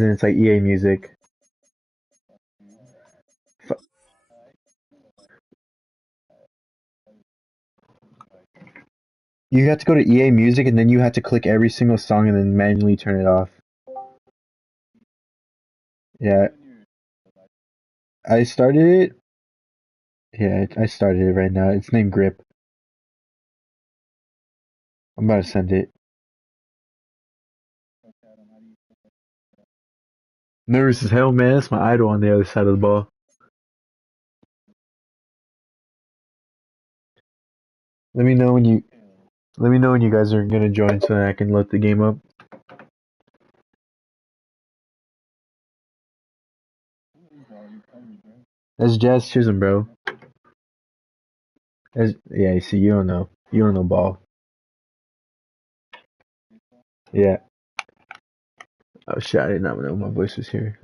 iTunes and it's like EA Music. You have to go to EA Music and then you have to click every single song and then manually turn it off. Yeah. I started it. Yeah, I started it right now. It's named Grip. I'm about to send it. Nervous as hell, man. That's my idol on the other side of the ball. Let me know when you guys are gonna join so that I can load the game up. That's Jazz Chisholm, bro. Yeah, you see, you don't know. You don't know ball. Yeah. Oh shit, I did not know my voice was here.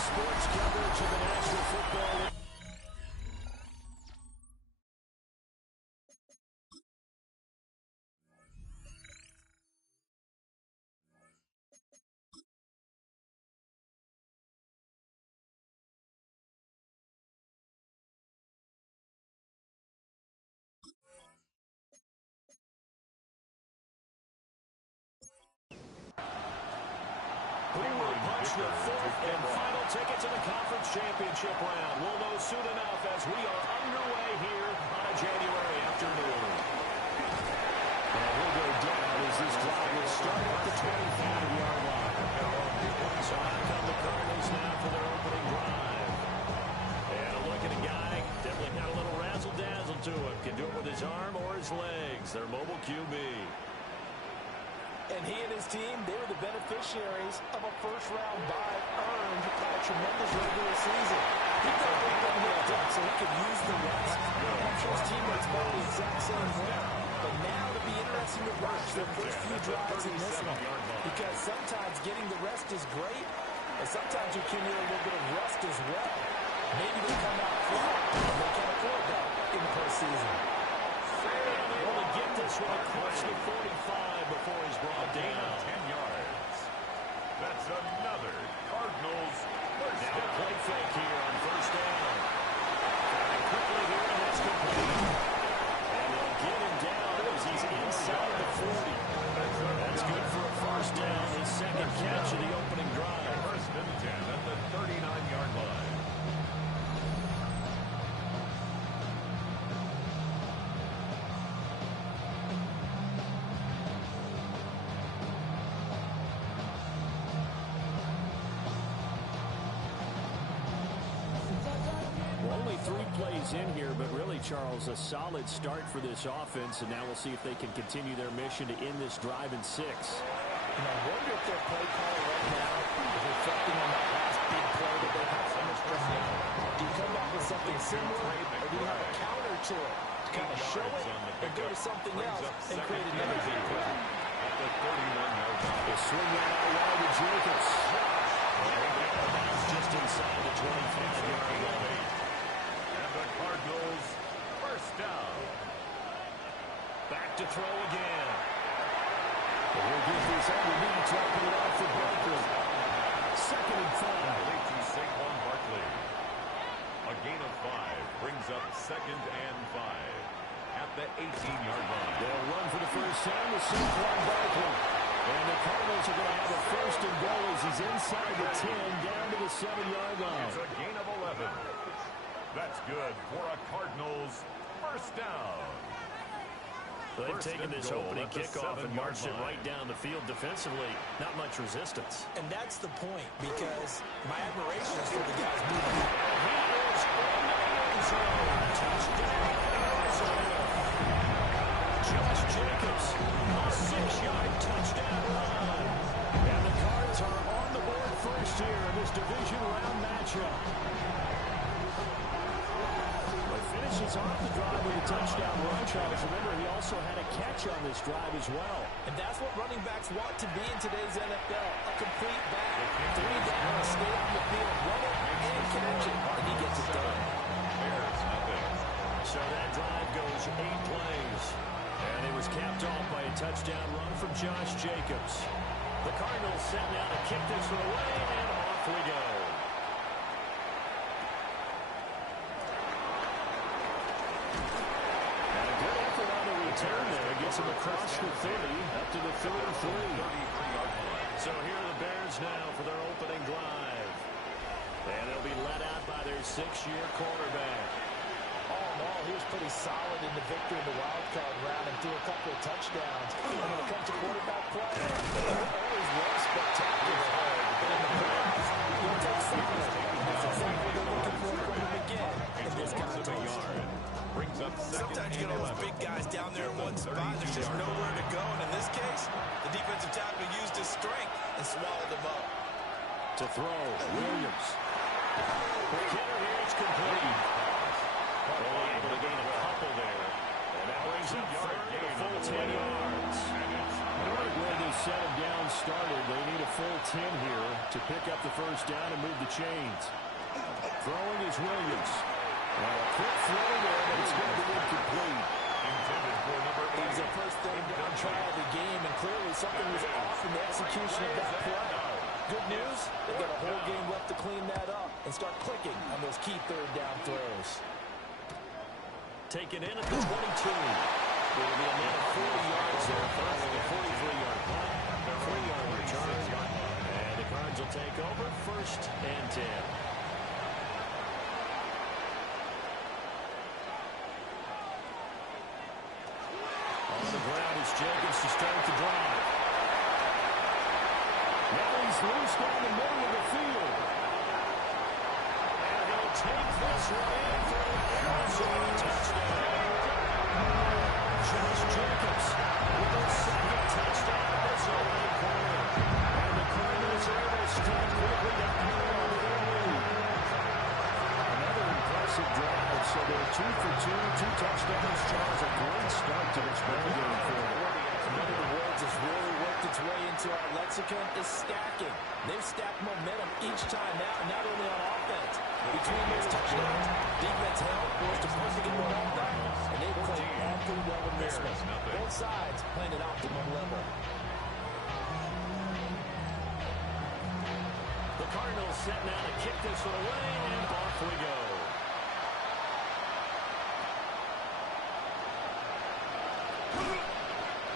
Sports coverage of the National Football League. Who will punch the fourth and final ticket to the conference championship round? We'll know soon enough as we are underway here on a January afternoon. And we'll go down as this drive will start at the 25-yard line. So out come the Cardinals now for their opening drive. And a look at a guy, definitely got a little razzle-dazzle to him. Can do it with his arm or his legs. Their mobile QB. And he and his team, they were the beneficiaries of a first-round bye earned by a tremendous regular season. He got them hooked up so he could use the rest. I'm sure his teammates felt the exact same way. But now it'll be interesting to watch their first few drives in this one. Because sometimes getting the rest is great, and sometimes you accumulate a little bit of rust as well. Maybe they come out flat, and they can't afford that in the postseason. Able to get this one across the 45 before he's brought down. 10 yards. That's another Cardinals first Now down. play fake here on first down. And quickly here, and that's complete. And they'll get him down as he's inside the 40. That's good for a first down. His second catch of the opening drive. First and 10 at the 39-yard line. Only 3 plays in here, but really, Charles, a solid start for this offense, and now we'll see if they can continue their mission to end this drive in 6. And I wonder if their play call right now is reflecting on that last big play that they had so much trust in. Do you come back with something similar, or do you have a counter to it to kind of show it and go to something else and create another big play? At the 39-yard line. They swing that out wide to Jacobs. That's just inside the 25-yard line. And the Cardinals first down. Back to throw again. But we'll get this underneath, dropping it off for Barkley. Second and 5. Late to Saquon Barkley. A gain of 5 brings up second and 5 at the 18-yard line. They'll run for the first time with Saquon Barkley. And the Cardinals are going to have a first and goal as he's inside the 10, down to the 7-yard line. It's a gain of 11. That's good for a Cardinals first down. They've taken this opening kickoff and marched it right down the field defensively. Not much resistance. And that's the point, because my admiration is for the guys moving. He is in the end zone. Touchdown, Arizona. Josh Jacobs, a 6-yard touchdown run. And the Cards are on the board first here in this division round matchup. Finishes off the drive with a touchdown run, Travis. Remember, he also had a catch on this drive as well. And that's what running backs want to be in today's NFL. A complete back. 3 down, stay on the field, run it, and catch it. And he gets it done. So that drive goes 8 plays. And it was capped off by a touchdown run from Josh Jacobs. The Cardinals set now to kick this one away, and off we go. Turn there, gets him across the 30, up to the 33. So here are the Bears now for their opening drive. And they'll be led out by their 6-year quarterback. All in all, he was pretty solid in the victory in the wild card round and threw a couple of touchdowns. And when it comes to quarterback play, he always was spectacular. But in the playoffs, he takes solid. And that's exactly what they're looking for from him again in this contest. Brings up Sometimes you get all those big guys down there in one spot, and there's just nowhere to go. And in this case, the defensive tackle used his strength and swallowed him up. To throw, Williams. The kicker here is complete. Only able to gain a couple there. And that brings up third and a full 10 yards. Right where they set him down started, they need a full 10 here to pick up the first down and move the chains. Throwing is Williams. And a quick throw there, but it's going to be incomplete. intended for number 8. It was a first third down try of the game, and clearly something was off in the execution of that play. Good news, they've got a whole game left to clean that up and start clicking on those key third down throws. Taken in at the 22. It'll be a net of 40 yards there following a 43-yard punt, 3-yard return, and the Cards will take over first and 10. On the ground is Jacobs to start the drive. Now he's loose down the middle of the field. And he'll take this one in for an Arizona touchdown. Josh Jacobs with a second touchdown of his own corner. And the Cardinals are able to start quickly to pound on their lead. Another impressive drive. So they're 2 for 2, 2 touchdowns. Charles, a great start to this ball game for them. One of the words that's really worked its way into our lexicon is stacking. They've stacked momentum each time out, not only on offense. Between those touchdowns, defense held, forced a punt to get the ball back, and they played all pretty well in this one. Both sides playing at optimum level. The Cardinals set now to kick this one away, and off we go.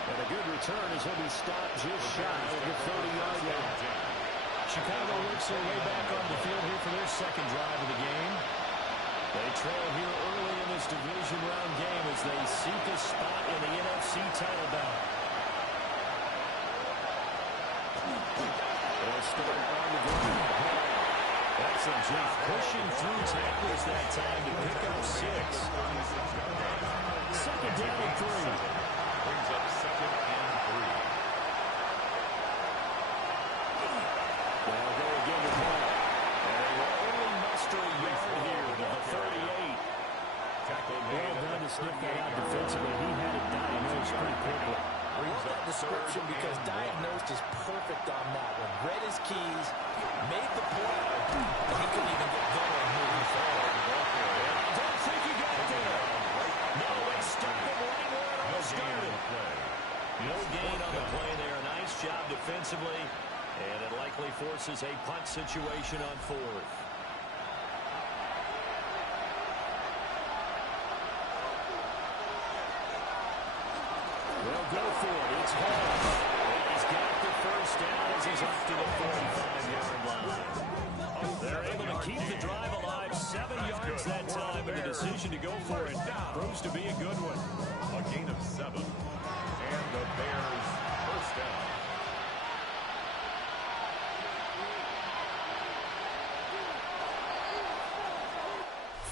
And a good return as he'll be stopped just shy of the 30-yard line. Chicago works their way back on the field here for their second drive of the game. They trail here early in this division round game as they seek a spot in the NFC title bout. They'll start on the ground. Excellent job pushing through tackles that time to pick up 6. Second down and 3. Brings up second and 3. They'll go again with ball. And they will only muster a yard here to the 38. Well done to sniff that out defensively. He had it diagnosed pretty quickly. I love that description because diagnosed is perfect on that one. Read his keys, made the play, and he couldn't even get going moving forward. I don't think he got there. No, they stuck him right where it all started. No gain on the play there. Nice job defensively, and it likely forces a punt situation on 4th. They'll go for it. It's Hall. He's got the first First down as he's up to the 45-yard line. They're able to keep the drive alive. 7 yards that time, and the decision to go for it proves to be a good one. A gain of 7. And the Bears first down.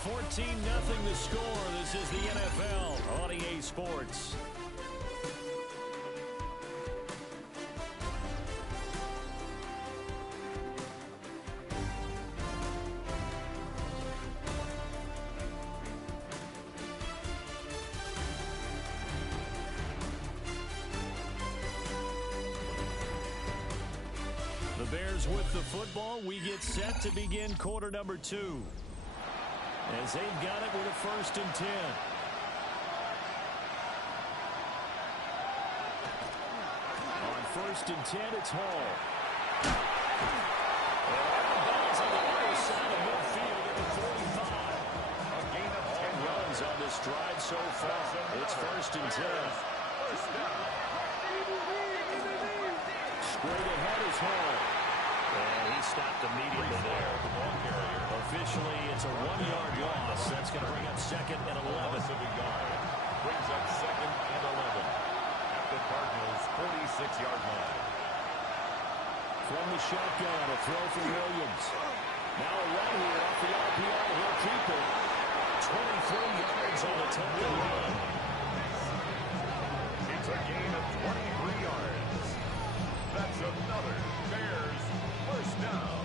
$14-0 the score. This is the NFL on EA Sports. The Bears with the football. We get set to begin quarter number 2. As they've got it with a 1st and 10. On 1st and 10, it's Hall. Balls on the other side of midfield at the 45. A gain of 10 runs on this drive so far. It's 1st and 10. First down. Straight ahead is Hall. And he stopped immediately there. Officially, it's a 1-yard loss. That's going to bring up 2nd and 11. Loss of a yard. Brings up 2nd and 11. At the Cardinals' 46-yard line. From the shotgun, a throw for Williams. Now a run here off the RPO. He'll keep it. 23 yards on the total run. It's a gain of 23 yards. That's another Bears first down.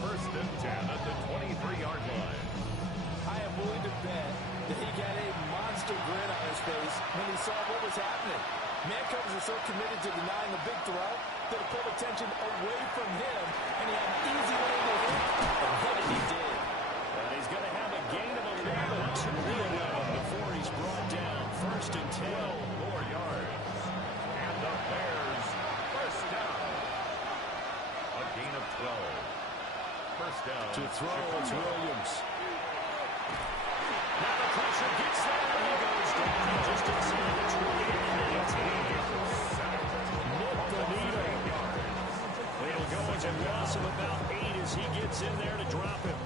1st and 10 at the 23-yard line. I am willing to bet that he got a monster grin on his face when he saw what was happening. Man covers are so committed to denying the big throw that it pulled attention away from him, and he had an easy lane to hit, and hit it he did. And he's going to have a gain of 11 to Leonard before he's brought down. 1st and 10. More yards. And the Bears first down. A gain of 12. First down. To throw, it's Williams. Now the pressure gets there. He goes down just inside the 28. Nick Bonito. It'll go as a loss of about 8 as he gets in there to drop him.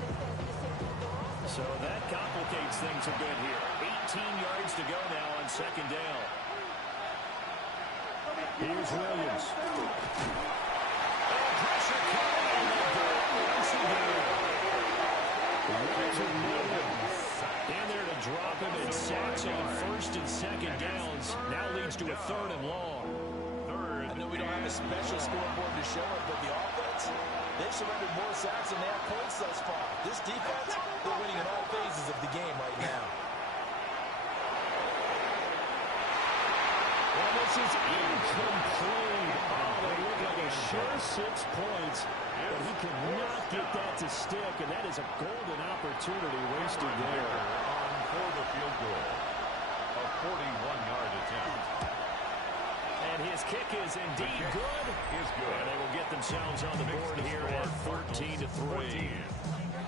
So that complicates things a bit here. 18 yards to go now on 2nd down. Here's Williams. Pressure coming on the ball once again. Walter Williams in there to drop him, and sacks on 1st and 2nd downs. Now leads to a 3rd and long. I know we don't have a special scoreboard to show it, but the offense, they've surrendered more sacks than they have points thus far. This defense, they're winning in all phases of the game right now. Well, this is incomplete. Oh, they look like a sure 6 points, but he cannot get that to stick, and that is a golden opportunity wasted there. On for the field goal. A 41-yard attempt. And his kick is indeed good. Is good. And they will get themselves on the board here at 14-3.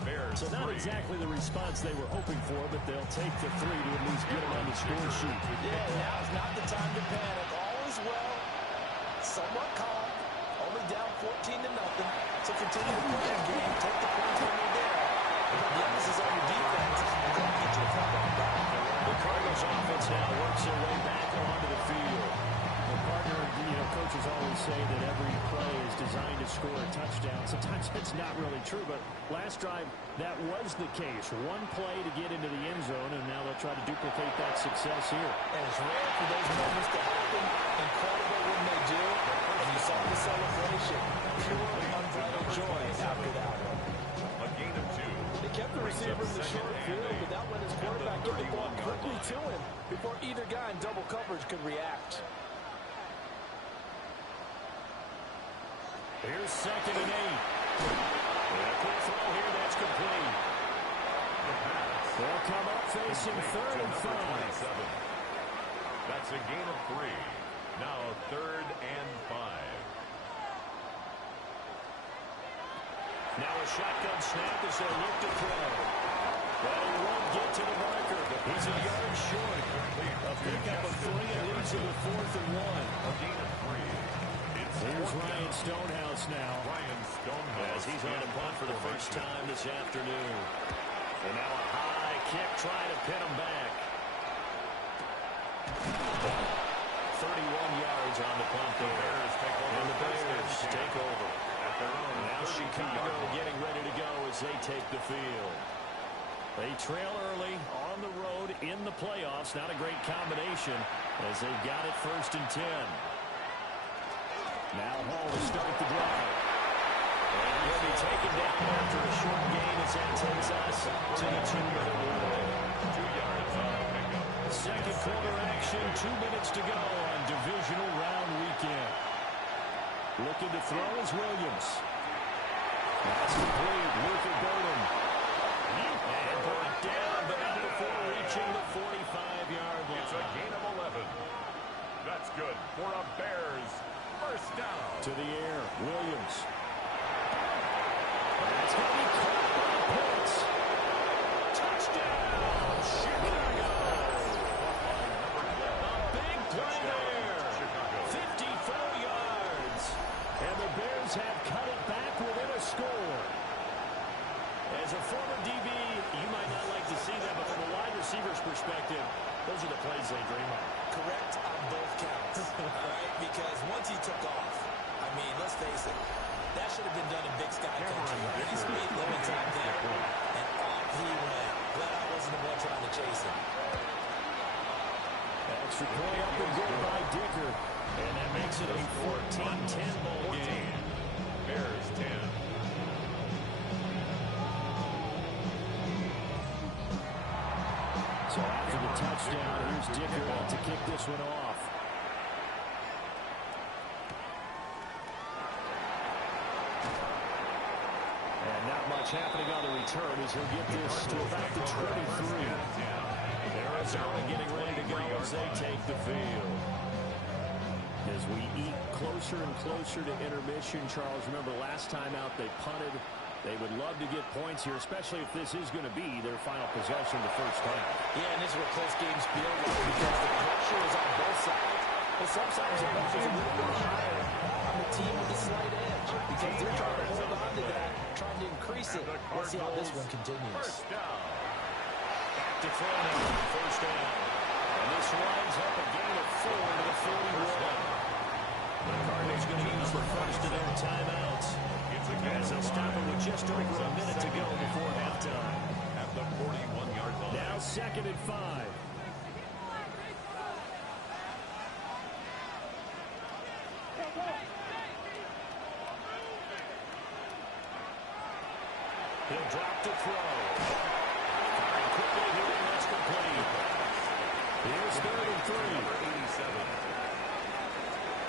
Bears So not 3. exactly the response they were hoping for, but they'll take the 3 to at least get them on the score sheet. Yeah, now's not the time to panic. All is well. Somewhat calm. Only down 14-0. So continue to play your game. Take the points when you're there. But the emphasis on your defense is going to get you a touchdown back. The Cardinals offense now works their way back onto the field. The partner, coaches always say that every play is designed to score a touchdown. Sometimes that's not really true, but last drive, that was the case. One play to get into the end zone, and now they'll try to duplicate that success here. And it's rare for those moments to happen. Incredible when they do. And you saw the celebration. Pure, unbridled joy after that one. A gain of 2. They kept the receiver in the short field, but that let his quarterback get the ball quickly to him before either guy in double coverage could react. Here's 2nd and 8. A quick throw here, that's complete. They'll come up facing 3rd and 5. That's a gain of 3. Now 3rd and 5. Now a shotgun snap as they look to throw. But he won't get to the marker. He's a yard short. A pickup of 3 and leads him with 4th and 1. A gain of 3. It's Here's Ryan Stonehouse now. Ryan Stonehouse. As he's on the punt for the first time this afternoon. And now a high kick trying to pin him back. 31 yards on the punt there. And the Bears take over. Now Chicago getting ready to go as they take the field. They trail early on the road in the playoffs. Not a great combination as they've got it 1st and 10. Now Hall to start the drive. And he'll be taken down after a short gain as that takes us to the 2-minute warning. 2 yards on the pickup. Second quarter action, 2 minutes to go on divisional round weekend. Looking to throw is Williams. That's complete. Luther Burden. And brought down, but not before reaching the 45-yard line. It's a gain of 11. That's good for a Bears first down. To the air, Williams. That's going to be caught by Pitts. Touchdown, Chicago. A big play there. 54 yards. And the Bears have cut it back within a score. As a former DB, you might not like to see that, but from a wide receiver's perspective, those are the plays they dream of. Correct on both counts. All right, because once he took off, I mean, let's face it, that should have been done in Big Sky Country. Any speed limits out there, and off he went. Glad I wasn't the one trying to chase him. Extra play up and good by Dicker. And that makes it a 14-10 ball game. Bears 10. So after the touchdown, here's Dicker out to kick this one off. And not much happening on the return as he'll get this to about the 23. Arizona getting ready to go as they take the field. As we eat closer and closer to intermission, Charles, remember last time out they punted. They would love to get points here, especially if this is going to be their final possession the first half. Yeah, and this is what close games feel like because the pressure is on both sides. But sometimes the pressure is a little bit higher on the team with a slight edge because they're trying to hold on to that, trying to increase it. Let's see how this one continues. First down. Back to throw now, first down. And this winds up a gain of 4 to the 41. The Cardinals going to use the first of their timeouts. As they'll stop it with just over a minute to go before halftime. At the 41-yard line. Now 2nd and 5. He'll drop to throw. Firing quickly here, and that's complete. Here's 3rd and 3. Number 87.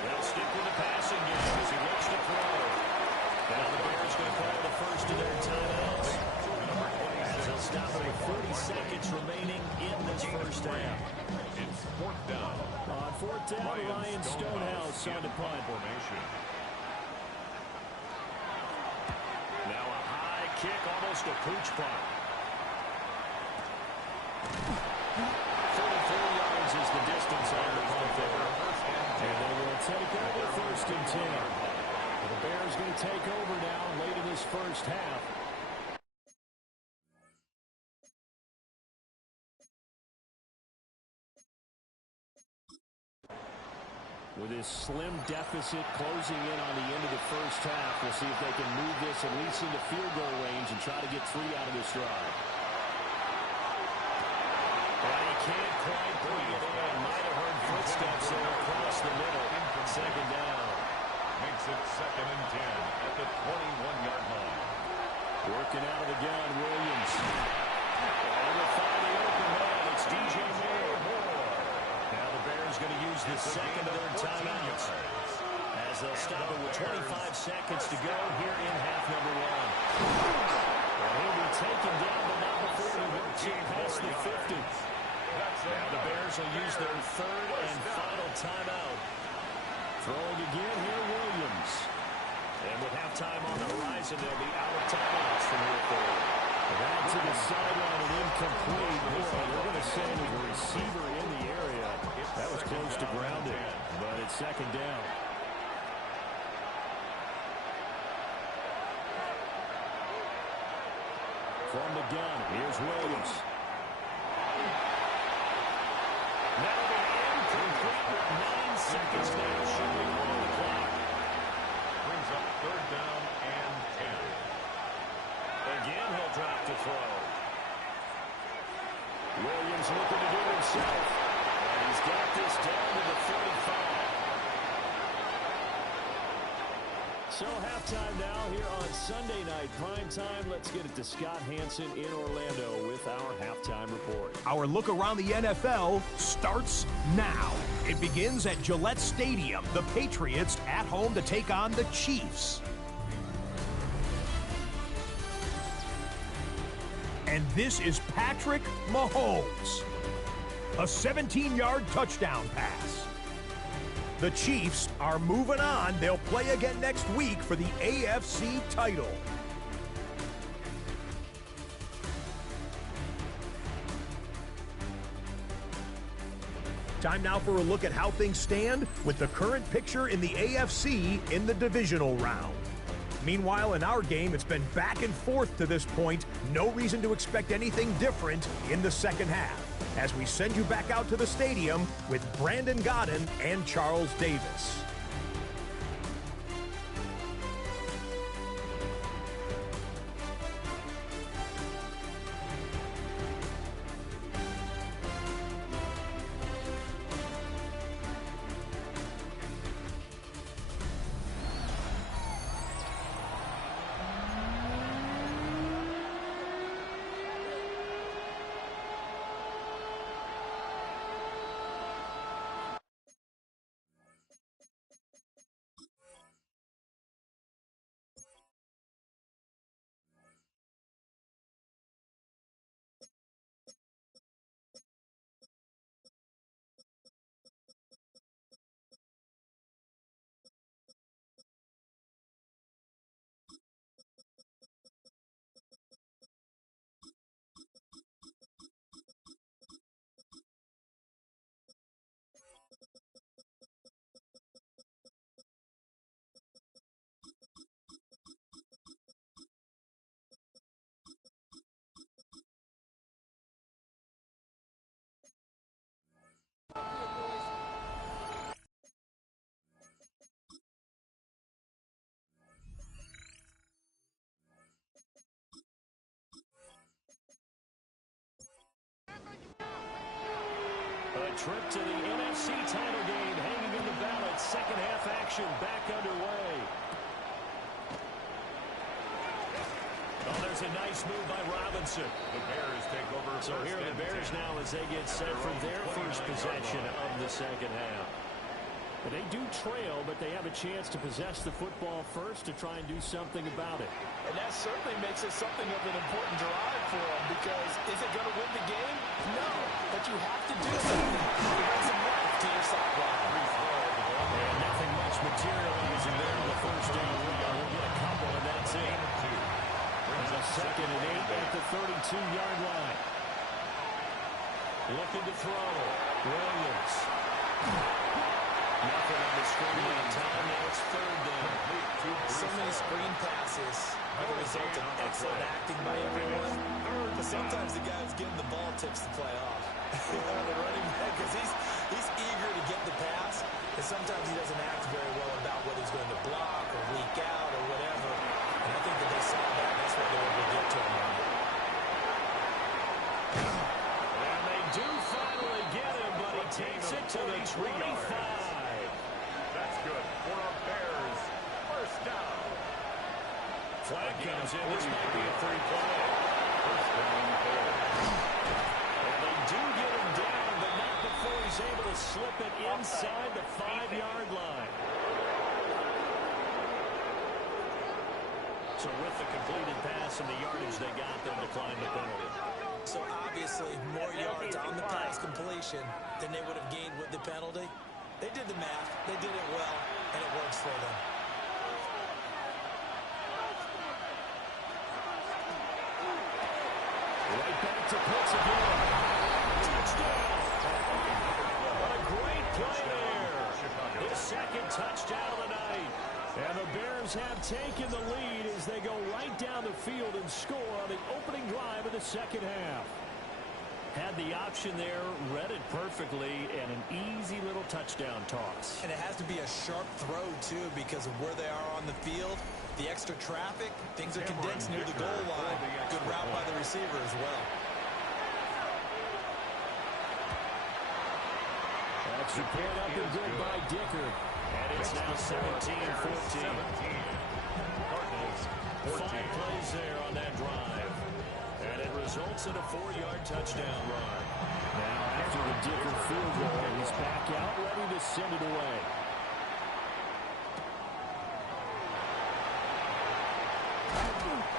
They'll stick with the passing game as he looks to throw. Now the Bears going to call the first of their timeouts. As they'll stop it with 40 seconds remaining in this first half. It's 4th down. On 4th down, Ryan Stonehouse on the punt. Formation. Now a high kick, almost a pooch punt. 44 yards is the distance on the punt there. And they will take over 1st and 10. The Bears going to take over now late in this first half. With this slim deficit closing in on the end of the first half, we'll see if they can move this at least into field goal range and try to get 3 out of this drive. And he can't quite bring it in. Might have heard footsteps there across the middle. 2nd down. Makes it 2nd and 10 at the 21-yard line. Working out of the gun, Williams. And we'll find the open man. It's DJ Moore. Now the Bears going to use the second of their timeouts as they'll stop it with 25 seconds to go here in half number 1. And he'll be taken down, but not before he works it past the 50. Now the Bears will use their 3rd and final timeout. Throwing again here, Williams. And with halftime on the horizon, they'll be out of timeouts from here forward. Back to the sideline and incomplete. They're going to send a receiver in the area. That was close to grounded, but it's 2nd down. From the gun, here's Williams. That'll be incomplete with 9 seconds now showing on the clock. Brings up third down and 10. Again, he'll drop to throw. Williams looking to do it himself. And he's got this down to the 35. So halftime now here on Sunday night primetime. Let's get it to Scott Hanson in Orlando with our halftime report. Our look around the NFL starts now. It begins at Gillette Stadium. The Patriots at home to take on the Chiefs. And this is Patrick Mahomes. A 17-yard touchdown pass. The Chiefs are moving on. They'll play again next week for the AFC title. Time now for a look at how things stand with the current picture in the AFC in the divisional round. Meanwhile, in our game, it's been back and forth to this point. No reason to expect anything different in the second half, as we send you back out to the stadium with Brandon Godden and Charles Davis. A trip to the NFC title game hanging in the balance. Second half action back underway. Oh, there's a nice move by Robinson. The Bears take over. So here are the Bears now as they get set for their first possession of the second half. But they do trail, but they have a chance to possess the football first to try and do something about it. And that certainly makes it something of an important drive for them, because is it going to win the game? No, but you have to do something. You got some life to your sideline. And nothing much materializing there in the first down. We'll get a couple, and that's it. Brings a 2nd and 8 at the 32-yard line. Looking to throw. Williams. Nothing on the screen in time. Now it's 3rd down. So many screen passes are the result of excellent acting by everyone. But sometimes the guy who's getting the ball tips the play off. The running back, because he's eager to get the pass, and sometimes he doesn't act very well about whether he's going to block or leak out or whatever. And I think that they saw that, and that's why they were able to get to him on it. And they do finally get him, but he takes it to the 25. That's good for a Bears first down. Flag comes in. This might be a 3-play. First down, Bears. And they do get him down, but not before he's able to slip it inside the 5-yard line. So with the completed pass and the yardage they got, they'll decline the penalty. So obviously more yards on the pass completion than they would have gained with the penalty. They did the math, they did it well, and it works for them. Right back to Pitts again. Touchdown! What a great play there. His 2nd touchdown of the night. And the Bears have taken the lead as they go right down the field and score on the opening drive the second half. Had the option there, read it perfectly, and an easy little touchdown toss. And it has to be a sharp throw, too, because of where they are on the field. The extra traffic, things are condensed near the goal line. Good route by the receiver as well. That's the point up and good by Dicker. And it's now 17-14. Cardinals, 5 plays there on that drive. And it results in a 4-yard touchdown run. Now after the Dicker field goal, he's back out ready to send it away.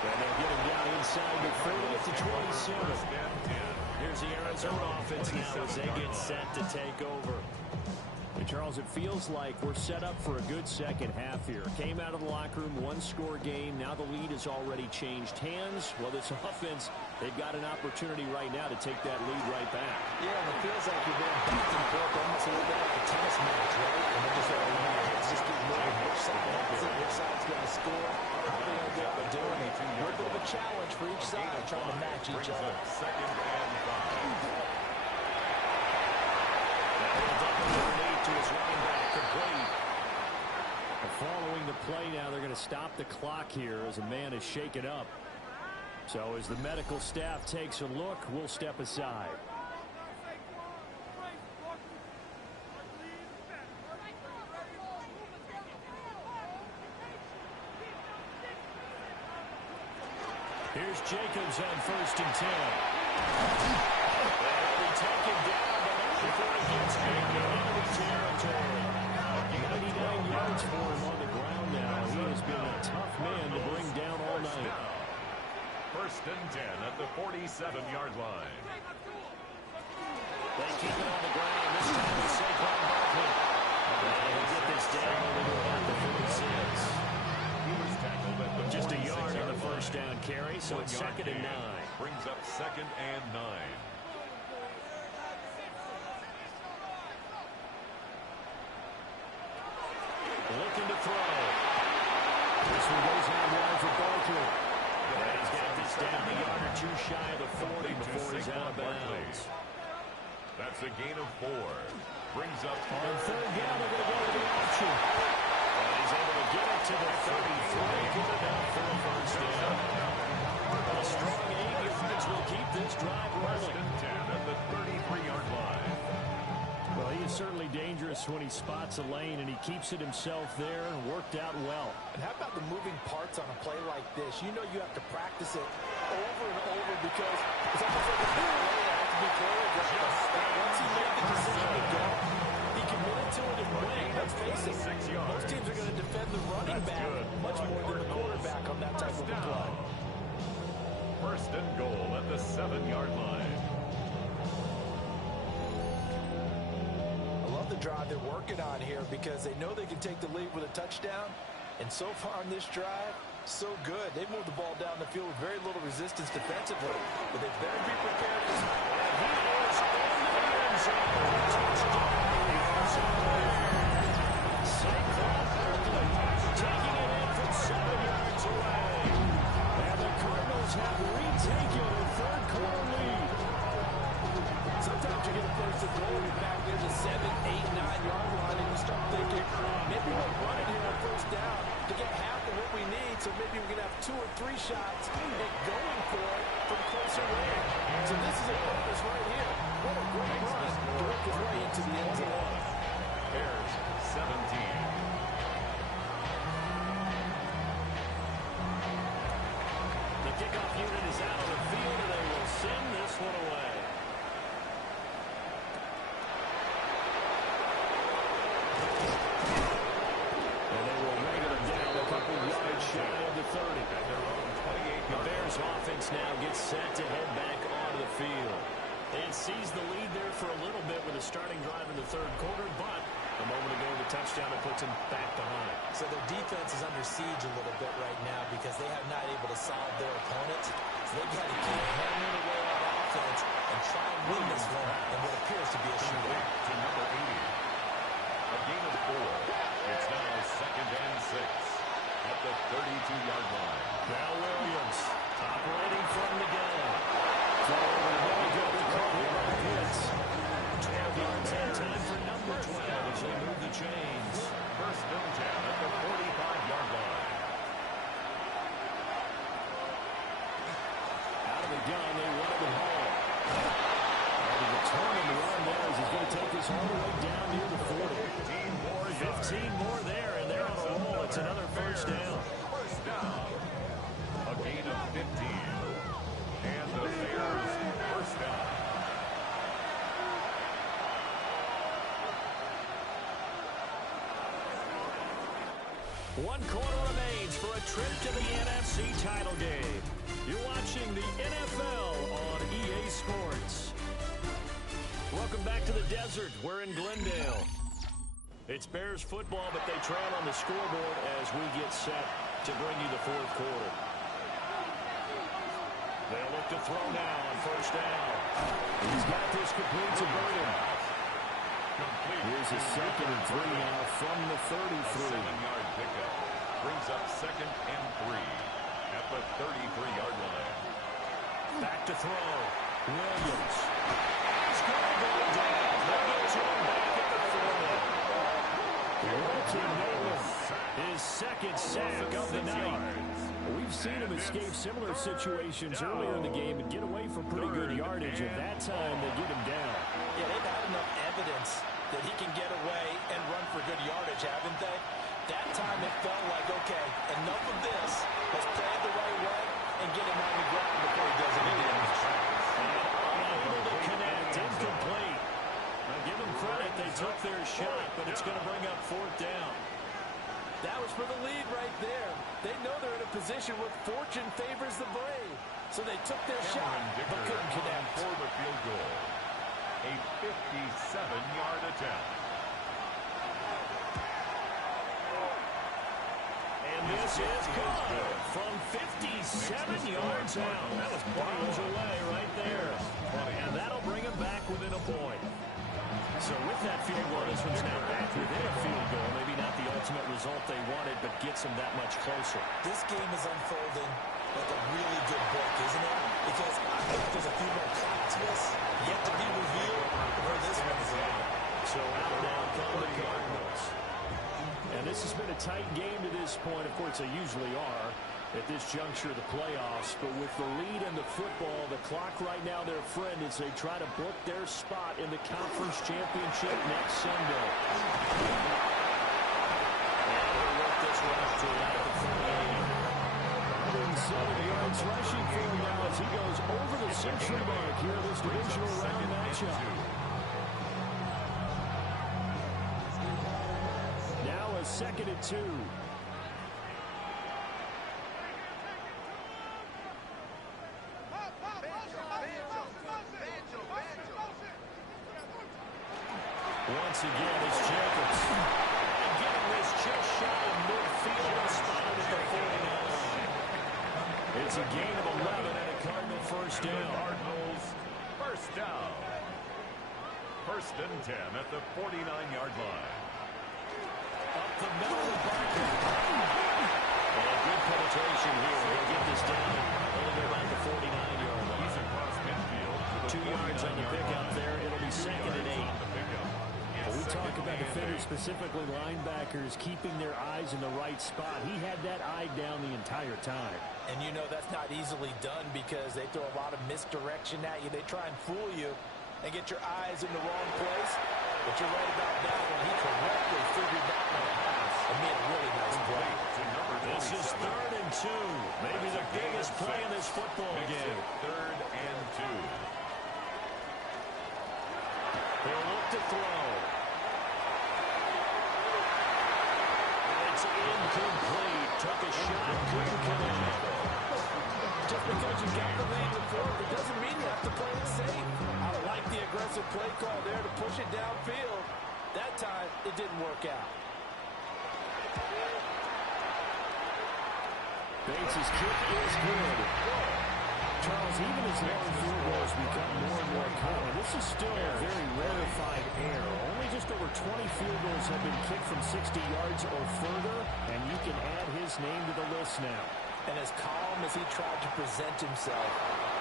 And they'll get him down inside the 30 at the 27. Here's the Arizona offense now as they get set to take over. And Charles, it feels like we're set up for a good second half here. Came out of the locker room, one-score game. Now the lead has already changed hands. Well, this offense, they've got an opportunity right now to take that lead right back. Yeah, and it feels like you're going back and forth almost a little bit like a tennis match, right? And they're just your heads just keep moving. Which side has it? Which side's going to score? How are they going to go about doing it? A little bit of a challenge for each side, trying to match each other. Second and 5. To his running back, complete. Following the play now, they're going to stop the clock here as a man is shaken up. So as the medical staff takes a look, we'll step aside. Here's Jacobs on 1st and 10. They'll be taken down, but before he gets into enemy territory. 99 yards for him on the ground now. He has been a tough man to bring down all night. 1st and 10 at the 47-yard line. They keep it on the ground. This time it's Saquon Barkley. They'll get this down over about the 46. He was tackled at the Just a yard on the 46-yard first down carry, so it's 2nd and 9. Brings up 2nd and 9. Looking to throw. This one goes out wide for Barkley. And he's got this down a yard or 2 shy of the 40 before he's out of bounds. That's a gain of 4. Brings up On 3rd down, they're going to go to the option. And he's able to get it to the 33. Good enough for a 1st down. A strong 8 yards will keep this drive rolling. 1st and 10 at the 33-yard line. Well, he is certainly dangerous when he spots a lane, and he keeps it himself there and worked out well. And how about the moving parts on a play like this? You know you have to practice it over and over because it's almost like a new way to have to be choreographed. Once he made the decision to go, he committed to it and went. Let's face it, most teams are going to defend the running back much more than the quarterback on that type of a play. 1st and goal at the 7-yard line. The drive they're working on here because they know they can take the lead with a touchdown, and so far on this drive, so good. They've moved the ball down the field with very little resistance defensively, but they better be prepared for this. And he is in the end zone. Saquon Barkley taking it in from 7 yards away. And the Cardinals have retaken a 3rd quarter lead. Sometimes you get a first and goal, you're back near the 7, 8, 9-yard line, and you start thinking, maybe we'll run it here on 1st down to get half of what we need, so maybe we're going to have 2 or 3 shots at going for it from closer range. So this is a bonus right here. What a great run to work his way into the end zone. Bears 17. The kickoff unit is out on the field, and they will send this one away. The Bears offense now gets set to head back onto the field. It sees the lead there for a little bit with a starting drive in the 3rd quarter, but a moment ago the touchdown that puts them back behind. So their defense is under siege a little bit right now because they have not able to solve their opponents. So they've got to keep hammering away on offense and try and win this one in what appears to be a shootout. To number 80. A gain of 4. It's now 2nd and 6 at the 32-yard line. Now Williams Operating from the gun. Throw over the middle, good to Caldwell hits. 12 yards that time for number 12 as they move the chains. First and 10 at the 45-yard line. Out of the gun, they run it home. And the determined run there as he's going to take this all the way down near the 40. 15 more there, and they're on a roll. It's another first down. First down. A gain of 15. And the Bears first down. One quarter remains for a trip to the NFC title game. You're watching the NFL on EA Sports. Welcome back to the desert. We're in Glendale. It's Bears football, but they trail on the scoreboard as we get set to bring you the fourth quarter. They'll look to throw now on first down. He's got this complete to Burden. Here's a 2nd and 3 now from the 33. 7-yard pickup brings up 2nd and 3 at the 33-yard line. Back to throw. Williams. He's going to go down. They'll get to him back at the 40. Walter Nolan, his 2nd sack of the night. We've seen him escape similar situations earlier in the game and get away from pretty good yardage, and that time they get him down. Yeah, they've had enough evidence that he can get away and run for good yardage, haven't they? That time it felt like, okay, enough of this. Let's play it the right way and get him on the ground before he does any damage. Unable to connect, incomplete. Now give them credit, they took their shot, but it's going to bring up 4th down. That was for the lead right there. They know they're in a position where fortune favors the brave. So they took their shot, but couldn't connect. For the field goal. A 57-yard attempt. And this is good from 57 yards out. That was bombs away right there. And that'll bring him back within a point. So with that field goal, this one's now back within a field goal. Maybe not the ultimate result they wanted, but gets them that much closer. This game is unfolding like a really good book, isn't it? Because I think there's a few more plot twists yet to be revealed where this one is at. So out now come the Cardinals. And this has been a tight game to this point. Of course, they usually are at this juncture of the playoffs. But with the lead in the football, the clock right now their friend as they try to book their spot in the conference championship next Sunday. And they work this one up to about the 107 yards rushing for him now as he goes over the century mark here in this divisional round matchup. Now a 2nd and 2. Once again, it's Jacobs. And getting this just shy of midfield and spotted at the 49. It's a gain of 11 and a Cardinal first down. Cardinals first down. 1st and 10 at the 49-yard line. Up the middle of Barker. And good penetration here. They'll get this down. Only go about the 49-yard line. He's across midfield to the 2 yards on the pickup there. It'll be 2nd and 8. But we talk about defenders, specifically linebackers, keeping their eyes in the right spot. He had that eye down the entire time. And you know that's not easily done because they throw a lot of misdirection at you. They try and fool you and get your eyes in the wrong place. But you're right about that one. He correctly figured that one out and made a really nice play. This is 3rd and 2. Maybe the biggest play in this football game. 3rd and 2. They'll look to throw. It's incomplete. Took a shot, couldn't connect. Just because you got the lead in the fourth, it doesn't mean you have to play it safe. I like the aggressive play call there to push it downfield. That time, it didn't work out. Bates' kick is good. Charles, even as long field goals become more and more common, this is still a very rarefied air. Only just over 20 field goals have been kicked from 60 yards or further, and you can add his name to the list now. And as calm as he tried to present himself,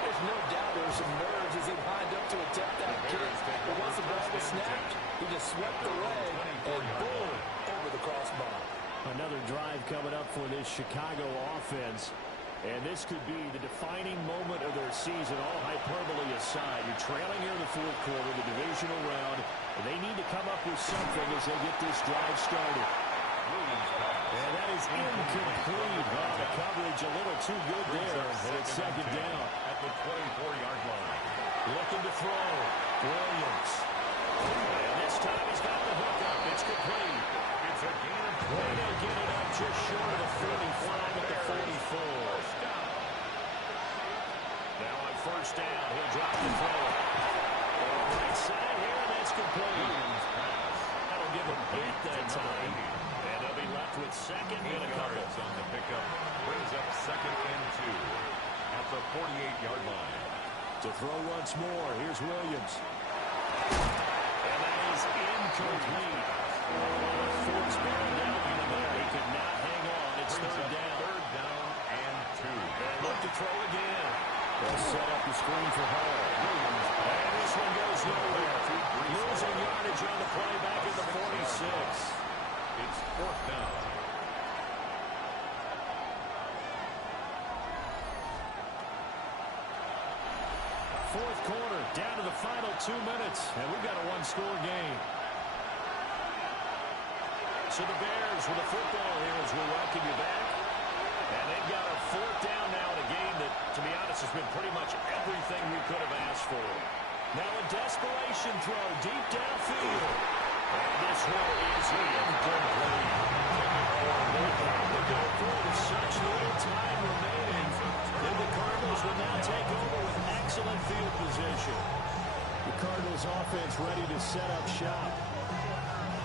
there's no doubt there were some nerves as he lined up to attempt that kick. But once the ball was snapped, he just swept away and boom, over the crossbar. Another drive coming up for this Chicago offense. And this could be the defining moment of their season, all hyperbole aside. You're trailing here in the fourth quarter, the divisional round, and they need to come up with something as they get this drive started. And that is incomplete. Well, the coverage a little too good there, and it's second down. At the 24-yard line. Looking to throw. Williams. And this time he's got the hook up. It's complete. It's a gain of Way to get it up just short of the 45 at the 44. Now on first down, he'll drop the throw. Right side here, and that's complete. That'll give him 8 that time. And they'll be left with second and a couple. On the pickup. Brings up second and 2 at the 48-yard line. To throw once more, here's Williams. And that is incomplete. Ford's bearing down into there. He could not hang on. It's third down. Third down and 2. And look to throw again. They'll set up the screen for Hall. And this one goes nowhere. Losing yardage on the play back at the 46. It's fourth down. Fourth quarter, down to the final 2 minutes, and we've got a one-score game. So the Bears with a football here as we welcome you back. And they've got a fourth down now in a game that, to be honest, has been pretty much everything we could have asked for. Now a desperation throw deep downfield. And this one is incomplete. The go for it with such little time remaining. Then the Cardinals will now take over with excellent field position. The Cardinals offense ready to set up shop.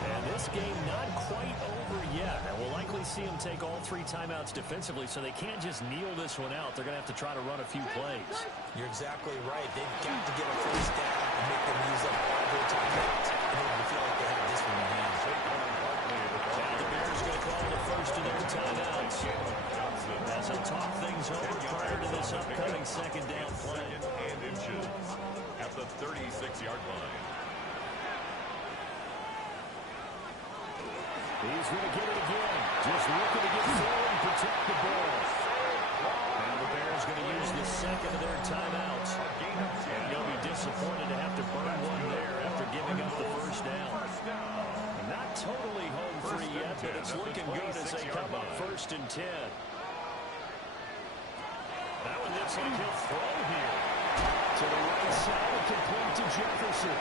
And this game not quite over yet. And we'll likely see them take all 3 timeouts defensively, so they can't just kneel this one out. They're going to have to try to run a few plays. You're exactly right. They've got to get a first down and make them use up all their timeouts in order to feel like they have this one in hand. Now the Bears going to call the first of their timeouts as they talk things over prior to this upcoming second down play. And inches at the 36-yard line. He's going to get it again. Just looking to get forward and protect the ball. Now the Bears going to use the second of their timeouts. And they'll be disappointed to have to burn one there after giving up the first down. Not totally home free yet, but it's looking good as they come up first and 10. That one looks like he'll throw here. To the right side, complete to Jefferson.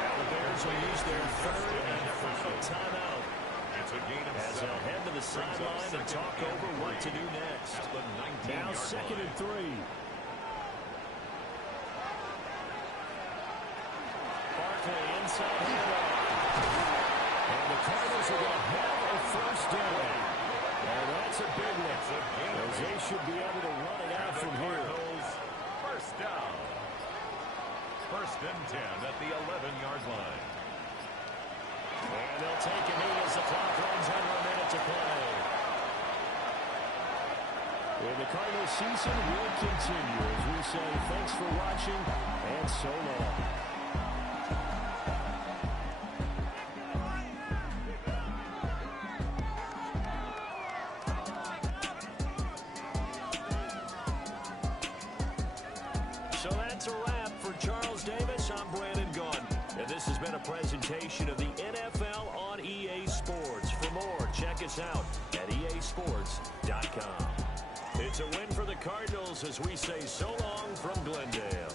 Now the Bears will use their third and final timeout It's a gain of as they'll head to the sideline and talk over what to do next. Now second and 3. Barkley inside handoff. And the Cardinals are going to have a first down. And that's a big one. As they should be able to run it out from here. First down. First and 10 at the 11-yard line. And they'll take a knee as the clock runs under a minute to play. And the Cardinals season will continue as we say thanks for watching and so long. So that's a wrap for Charles Davis. I'm Brandon Gunn. And this has been a presentation of the NFL on EA Sports. For more, check us out at easports.com. It's a win for the Cardinals as we say so long from Glendale.